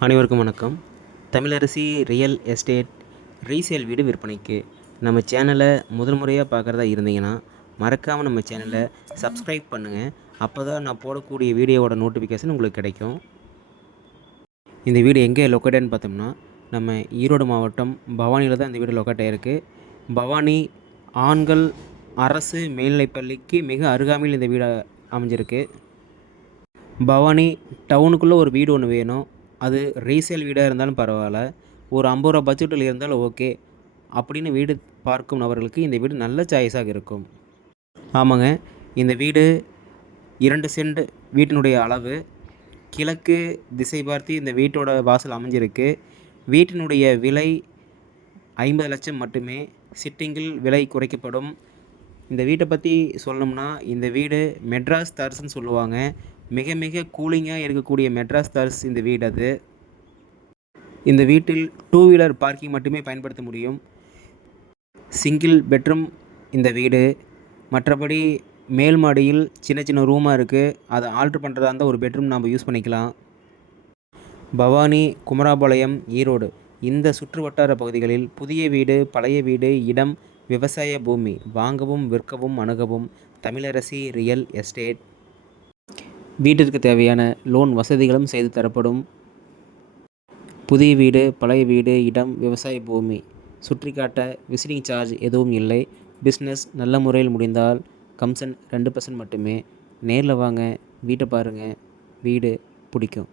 அனைவருக்கும் வணக்கம். Tamilarasi real estate resale வீடு விற்பனைக்கு நம்ம சேனலை முதல் முறையாக பார்க்குறதா இருந்தீங்கன்னா மறக்காமல் நம்ம சேனலை சப்ஸ்கிரைப் பண்ணுங்கள் அப்போ தான் நான் போடக்கூடிய வீடியோவோட நோட்டிஃபிகேஷன் உங்களுக்கு கிடைக்கும். இந்த வீடு எங்கே லொக்கேட்டட்னு பார்த்தோம்னா நம்ம ஈரோடு மாவட்டம் பவானியில் தான் இந்த வீடு லொக்கேட் ஆகிருக்கு பவானி ஆண்கள் அரசு மேல்நிலைப்பள்ளிக்கு மிக அருகாமையில் இந்த வீடு அமைஞ்சிருக்கு. பவானி டவுனுக்குள்ளே ஒரு வீடு ஒன்று வேணும். அது ரீசேல் வீடாக இருந்தாலும் பரவாயில்ல. ஒரு ஐம்பது ரூபா பட்ஜெட்டில் இருந்தாலும் ஓகே. அப்படின்னு வீடு பார்க்கும் நபர்களுக்கு இந்த வீடு நல்ல சாய்ஸாக இருக்கும். ஆமாங்க. இந்த வீடு இரண்டு சென்ட் வீட்டினுடைய அளவு. கிழக்கு திசை பார்த்து இந்த வீட்டோட வாசல் அமைஞ்சிருக்கு. வீட்டினுடைய விலை ஐம்பது லட்சம் மட்டுமே. சிட்டிங்கில் விலை குறைக்கப்படும். இந்த வீட்டை பற்றி சொல்லணும்னா இந்த வீடு மெட்ராஸ் தர்ஸ்ன்னு சொல்லுவாங்க. மிக மிக கூலிங்காக இருக்கக்கூடிய மெட்ராஸ் தர்ஸ் இந்த வீடு அது. இந்த வீட்டில் டூ வீலர் பார்க்கிங் மட்டுமே பயன்படுத்த முடியும். சிங்கிள் பெட்ரூம் இந்த வீடு. மற்றபடி மேல் மாடியில் சின்ன சின்ன ரூமாக இருக்குது அதை ஆல்ட்ரு பண்ணுறதா இருந்தால் ஒரு பெட்ரூம் நாம் யூஸ் பண்ணிக்கலாம். பவானி குமராபாளையம் ஈரோடு. இந்த சுற்று வட்டார பகுதிகளில் புதிய வீடு பழைய வீடு இடம் விவசாய பூமி வாங்கவும் விற்கவும் அணுகவும் தமிழரசி ரியல் எஸ்டேட். வீட்டிற்கு தேவையான லோன் வசதிகளும் செய்து தரப்படும். புதிய வீடு பழைய வீடு இடம் விவசாய பூமி. சுற்றி காட்ட விசிட்டிங் சார்ஜ் எதுவும் இல்லை. பிஸ்னஸ் நல்ல முறையில் முடிந்தால் கம்சன் ரெண்டு பர்சன்ட் மட்டுமே. நேரில் வாங்க வீட்டை பாருங்கள் வீடு பிடிக்கும்.